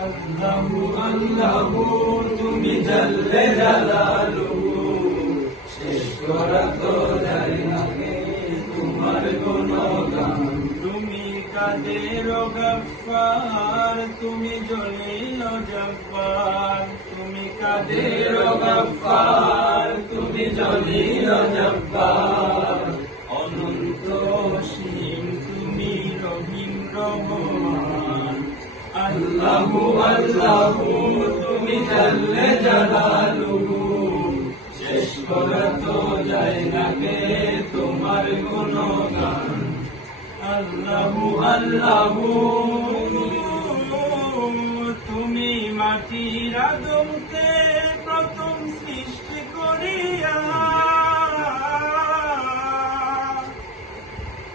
আল্লাহু আল্লাহু তুমি জাল্লে জালালুহু শেষ করা তো যায় না তোমার গুণগান তুমি কাদের গফার তুমি জলিল জব্বার তুমি কাদের গফার তুমি জলিল রহমান আল্লাহু আল্লাহু তুমি জাল্লে জালালুহু শেষ করা তো যায় না গে তোমার গুণগান আল্লাহু আল্লাহু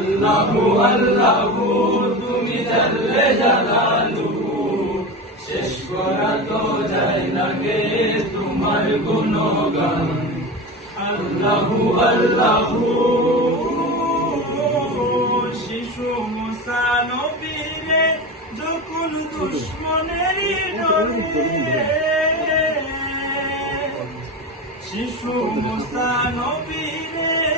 আল্লাহু আল্লাহু, তুমি জানলে জালালুহু শেষ করা তো যায় না গে তোমার গুণগান। আল্লাহু আল্লাহু, শিশু মুসা নবীরে যখন দুশ্মনেরই ডরে শিশু মুসা নবীরে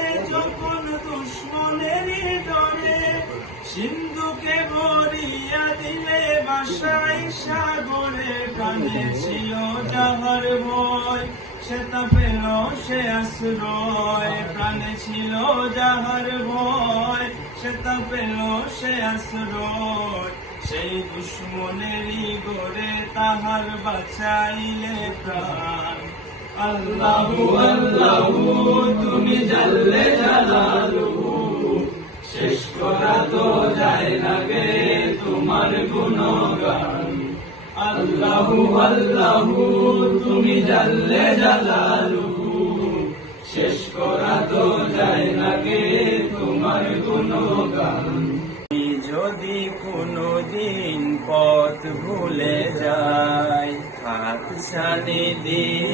সিন্ধুকে ভরিয়া দিলে বাসাই সাগরে কানে ছিল যাহার ভয়, সে তা পেল, সে আশ্রয়। প্রাণে ছিল যাহার ভয়, সে তা পেল, সে আশ্রয়। সেই দুশ্মনেরই গড়ে তাহার বাঁচাইলে প্রাণ। আল্লাহু আল্লাহু, তুমি জাল্লে জালালুহু যায় না গে তোমার গুণগান। আল্লাহু আল্লাহু, তুমি জাল্লে জালালুহু শেষ করা তো যায় না গে তোমার গুণগান। যদি কোনদিন পথ ভুলে যায় হাত ছানি দিয়ে